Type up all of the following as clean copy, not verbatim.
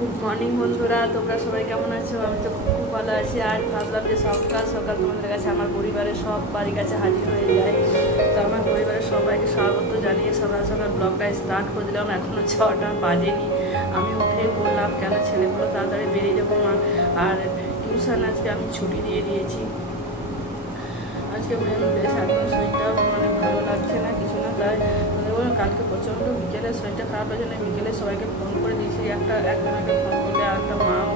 Good morning বন্ধুরা, তোমরা সবাই কেমন আছো? আমি তো খুব ভালো আছি। আর ভাবলাম যে সকাল সকাল তোমাদের কাছে আমার পরিবারের সব বাড়ির কাছে হাজির হয়ে যায়। তো আমার পরিবারের সবাইকে স্বাগত জানিয়ে সকাল সকাল ব্লগটা স্টার্ট করে দিলাম। এখনও 6টা বাজেনি। আমি উঠে বললাম কেন ছেলেগুলো তাড়াতাড়ি বেরিয়ে যাবো না, আর টিউশন আজকে আমি ছুটি দিয়ে দিয়েছি। আজকে বেশ একদম শরীরটা মানে ভালো লাগছে না, কিছু না। তাই কালকে প্রচণ্ড বিকেলে শরীরটা খারাপ হয়েছে না, বিকেলে সবাইকে ফোন করে দিয়েছি। একজনকে ফোন করলে একটা মাও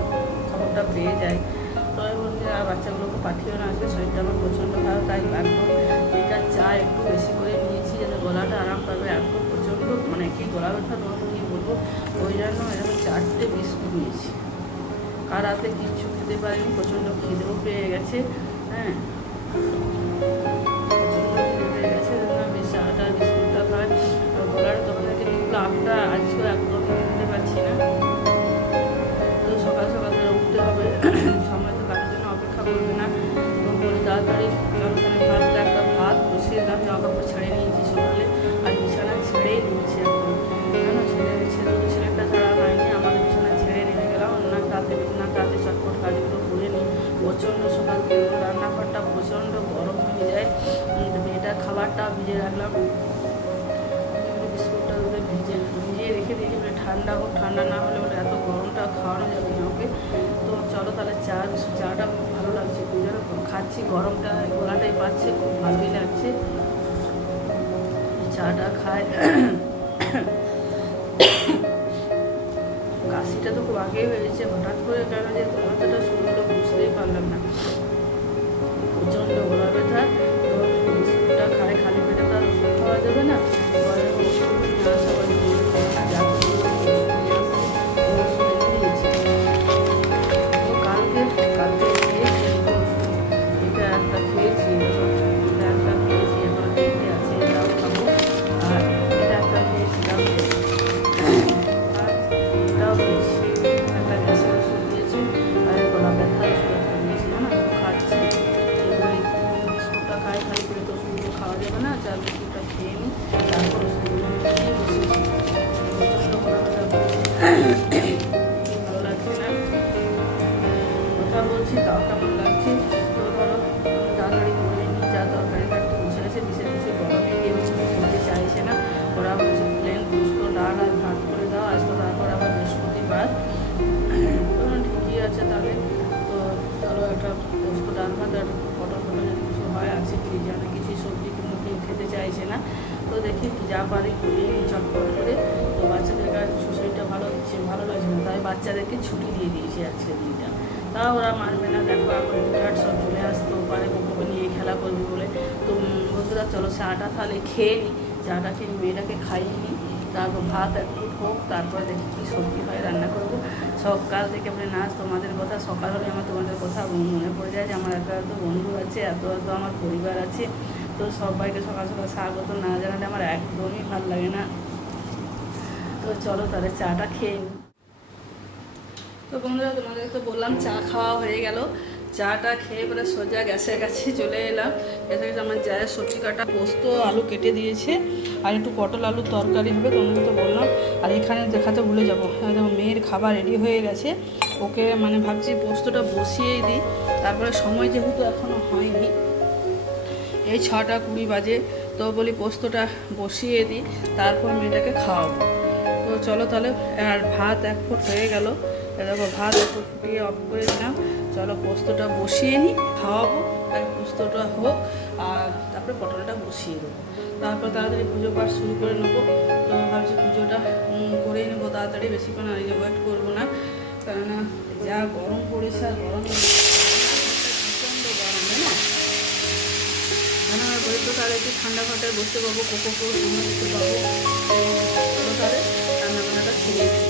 খবরটা পেয়ে যায়। তো আমি বলছি আর বাচ্চাগুলোকে পাঠিয়েও না, আজকে শরীরটা আমার প্রচণ্ড ভালো। তাই একদম লিকার চা একটু বেশি করে নিয়েছি যাতে গলাটা আরাম পাবে। একদম প্রচণ্ড মানে কি গলা ব্যথা, তোমাকে কী বলবো। ওই জন্য এরকম 4টে বিস্কুট নিয়েছি। আর রাতে কিচ্ছু খেতে পারিনি, প্রচণ্ড খিদেও পেয়ে গেছে। হ্যাঁ, আমরা আজকে একদম খেতে পারছি না। তো সকাল সকাল উঠতে হবে, সময় তো কারোর জন্য অপেক্ষা করবে না। তো বলে তাড়াতাড়ি ভাতটা একটা ভাত বসিয়ে দিলাম। জামা কাপড় ছেড়ে নিয়েছি সকালে, আর বিছানা ছেড়েই নিয়েছি একদম। কেন শুধু ছেলেটা ছাড়া হয়নি, আমাদের বিছানা ছেড়ে নেমে গেলাম। না তাতে চটপট কাজগুলো করে নিই। প্রচণ্ড সকাল রান্নাঘরটা প্রচণ্ড গরম হয়ে যায়। মেয়েটা খাবারটা ভিজে রাখলাম, বিস্কুটটা ভিজিয়ে রেখে দিয়েছি বলে ঠান্ডা হোক। ঠান্ডা না হলে বলে এত গরমটা খাওয়ানো যাবে না ওকে। তো চলো তাহলে চাটা খুব ভালো লাগছে, খাচ্ছি। গরমটা গলাটাই পাচ্ছে, খুব ভালোই লাগছে। চাটা খায়। কাশিটা তো খুব আগেই হয়েছে, হঠাৎ করে কেন যে গলা ব্যথাটা শুরু হলো বুঝতেই পারলাম না। প্রচণ্ড গলা ব্যথা। তো বিস্কুটটা খায়, খালি পেটে তো আর ওষুধ খাওয়া যাবে না। বলছি তাও কেমন লাগছে। তো ধরো তাড়াতাড়ি করে নিই, যা তরকারি কাটতে বসে গেছে। বিশেষ গরমে কেউ কিছু খেতে চাইছে না। ওরা বলছে প্লেন পোস্ত ডাল আর ভাত করে দাও। আজ তো তারপর আবার বৃহস্পতিবার। ঠিকই আছে তাহলে। তো চলো একটা পোস্ত ডাল ভাত আর পটল যদি কিছু হয় আছে ফ্রিজে, অনেক কিছুই সবজি কিন্তু কেউ খেতে চাইছে না। তো দেখি যা পারি করিয়ে নিই চটপট করে। তো বাচ্চাদের কাছে শরীরটা ভালো লাগছে না, তাই বাচ্চাদেরকে ছুটি দিয়ে দিয়েছি আজকে দিনটা। তাও ওরা মানবে না। দেখো এখন বিরাট সব চলে আসতেও পারে বকুকে নিয়ে খেলা করবে বলে। তো বন্ধুরা চলো চাটা তাহলে খেয়ে নিই। চাটা খেয়ে মেয়েটাকে খাইয়ে নিই, তারপর ভাত একটু হোক, তারপরে দেখি কী সবজি হয় রান্না করবো। সকাল থেকে মানে নাচ তোমাদের কথা, সকাল হলে আমার তোমাদের কথা মনে পড়ে যায় যে আমার এত বন্ধু আছে, এত আমার পরিবার আছে। তো সবাইকে সকাল সকাল স্বাগত না জানালে আমার একদমই ভালো লাগে না। তো চলো তাহলে চাটা খেয়ে নিই। তো বন্ধুরা তোমাদের তো বললাম চা খাওয়া হয়ে গেল। চাটা খেয়ে পরে সোজা গ্যাসের কাছে চলে এলাম। গ্যাসের কাছে আমার যায় সবজি কাটা, পোস্ত আলু কেটে দিয়েছে, আর একটু পটল আলুর তরকারি হবে তোমাদের তো বললাম। আর এখানে দেখাতে ভুলে যাবো, মেয়ের খাবার রেডি হয়ে গেছে। ওকে মানে ভাবছি পোস্তটা বসিয়েই দিই, তারপরে সময় যেহেতু এখনও হয়নি, এই 6টা 20 বাজে। তো বলি পোস্তটা বসিয়ে দিই, তারপর মেয়েটাকে খাওয়াবো। তো চলো তাহলে। আর ভাত 1 ফুট হয়ে গেল। দেখো ভাত একটু ফুটিয়ে অফ করে দিলাম। চলো পোস্তটা বসিয়ে নিই, খাওয়াবো। আর পোস্তটা হোক, আর তারপরে পটলটা বসিয়ে দেবো। তারপর তাড়াতাড়ি পুজো পাঠ শুরু করে নেবো। তো ভাবছি পুজোটা করেই নেবো তাড়াতাড়ি, বেশিক্ষণ আর ওয়েট করবো না। কেননা যা গরম পড়েছে, আর গরম প্রচণ্ড গরম, তাই না? রান্নাঘর করে তো তাহলে একটু ঠান্ডা ঘাটে বসতে পারবো, কোকো দিতে পারবো। তাহলে রান্নাবান্নাটা ছেড়ে দিই।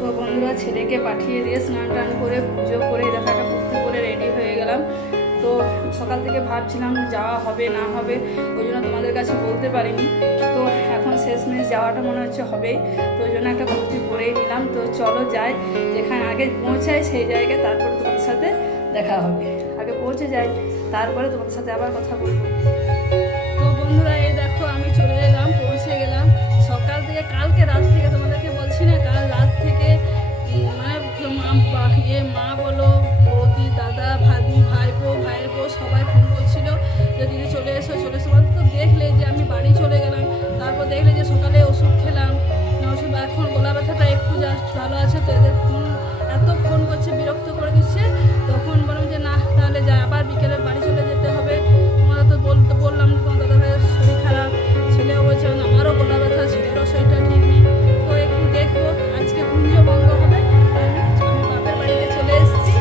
তো বন্ধুরা ছেলেকে পাঠিয়ে দিয়ে স্নান টান করে পুজো করে দেখো একটা কুর্তি করে রেডি হয়ে গেলাম। তো সকাল থেকে ভাবছিলাম যাওয়া হবে না হবে, ওই জন্য তোমাদের কাছে বলতে পারিনি। তো এখন শেষমেশ যাওয়াটা মনে হচ্ছে হবে, তো ওই জন্য একটা কুর্তি পরেই নিলাম। তো চলো যাই, যেখানে আগে পৌঁছাই সেই জায়গায়, তারপরে তোমাদের সাথে দেখা হবে। আগে পৌঁছে যাই, তারপরে তোমাদের সাথে আবার কথা বলবো। তো বন্ধুরা এই দেখো আমি চলে এলাম, পৌঁছে গেলাম। সকাল থেকে কালকে রাত থেকে তোমাদেরকে বলছি না, কাল রাত থেকে দিয়ে মা বলো, বৌদি, দাদা, ভাবি, ভাইয়ের বউ সবাই ফোন করছিল যে দিদি চলে এসো। তো দেখলে যে আমি বাড়ি চলে গেলাম। তারপর দেখলে যে সকালে ওষুধ খেলাম, ওষুধ এখন গলা ব্যথাটা একটু জাস্ট ভালো আছে। তো এদের এত ফোন করছে, বিরক্ত করে দিচ্ছে। তখন বললাম যে না তাহলে যাই, আবার বিকেলে বাড়ি চলে যেতে হবে। তোমরা তো বললাম তোমার দাদা ভাইয়ের শরীর খারাপ, ছেলেও বলছে আমারও গলা ব্যথা, ছেলেরও শরীরটা ঠিক নেই। তো একটু দেখবো, আজকে কুঞ্জভঙ্গ হবে, আমি বাপের বাড়িতে চলে এসেছি।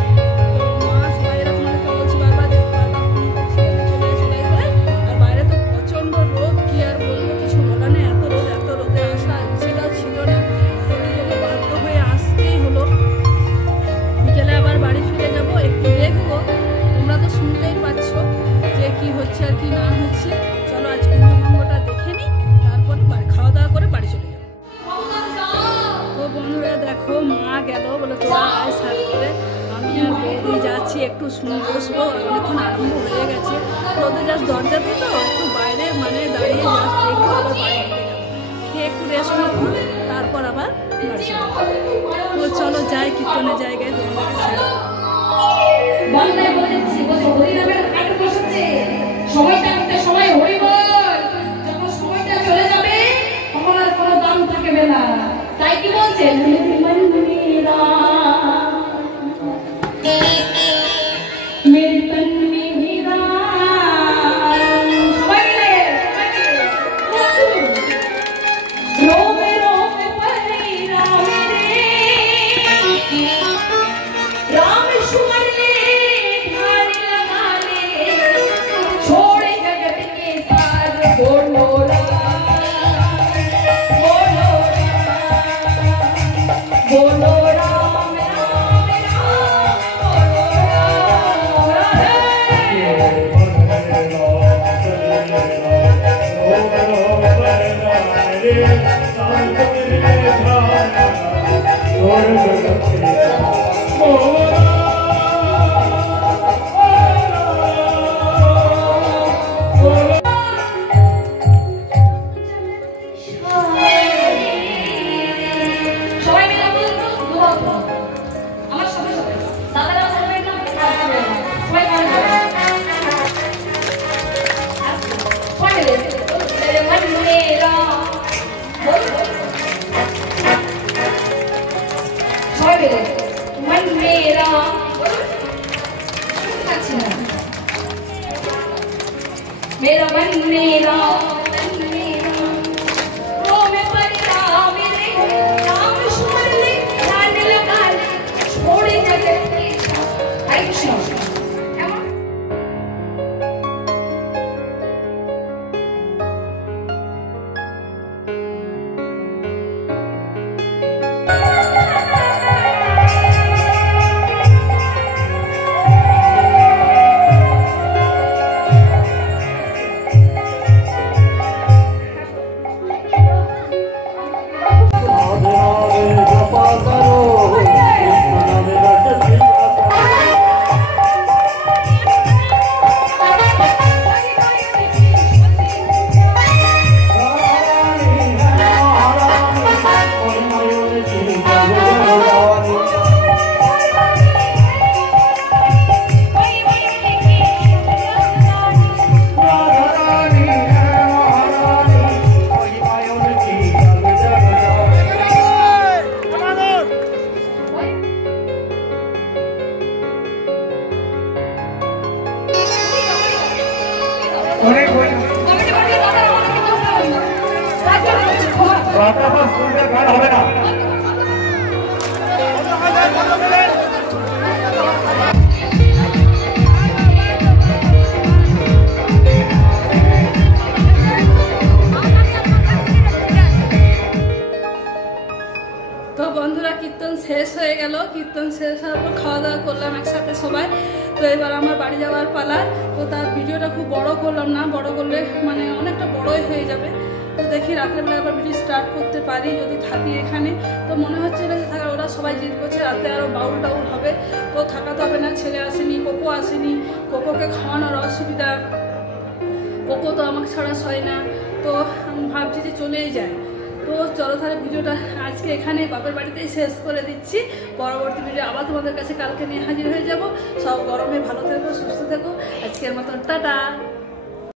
তো মা সবাই এরকম বলছি বারবার যে চলে করে। আর বাইরে তো প্রচণ্ড রোদ, কি আর বলবো, কিছু বলা নেই। এত রোদে আসা ইচ্ছেটাও ছিল না, বাধ্য হয়ে আসতেই হলো। বিকেলে আবার বাড়ি ফিরে যাব, একটু দেখবো। তোমরা তো শুনতেই পাচ্ছ যে কি হচ্ছে আর কি না হচ্ছে। চলো আজ কুঞ্জভঙ্গটা দেখে নিই, তারপরে খাওয়া দাওয়া করে বাড়ি চলে যাবো। তো বন্ধুরা দেখো, মা গেল, বলে তোরা আয় সার করে। আমি আর বৌদি যাচ্ছি, একটু বসবো। অনেকক্ষণ আরম্ভ হয়ে গেছে। রোদে জাস্ট দরজাতে তো একটু বাইরে দাঁড়িয়ে জাস্ট দেখবো, আবার বাড়ি ফিরে যাবো। খেয়ে একটু রেস্ট নেবো, তারপর আবার বাড়ি চলে যাবো। তো চলো যাই কীর্তনের জায়গায়, তোমাদেরকে সময় হয়ে যখন সময়টা চলে যাবে তখন আর কোনো দাম থাকবে না। তাই কি বলছে मेरा मन मेरा শেষ হয়ে গেল। কীর্তন শেষ হওয়ার পর খাওয়া দাওয়া করলাম একসাথে সবাই। তো এবার আমার বাড়ি যাওয়ার পালা। তো তার ভিডিওটা খুব বড় করলাম না, বড় করলে মানে অনেকটা বড়ই হয়ে যাবে। তো দেখি রাত্রেবেলা একবার ভিডিও স্টার্ট করতে পারি যদি থাকি এখানে। তো মনে হচ্ছে না যে থাকার, ওরা সবাই জিদ করছে রাতে আরও বাউল টাউল হবে। তো থাকা তো হবে না, ছেলে আসেনি, কোকো আসেনি, কোকোকে খাওয়ানোর অসুবিধা, কোকো তো আমাকে ছাড়া সয় না। তো আমি ভাবছি যে চলেই যায়। তো চলো তাহলে ভিডিওটা আজকে এখানে বাপের বাড়িতেই শেষ করে দিচ্ছি। পরবর্তী ভিডিও আবার তোমাদের কাছে কালকে নিয়ে হাজির হয়ে যাব। সব গরমে ভালো থেকো, সুস্থ থেকো। আজকের মতন টাটা।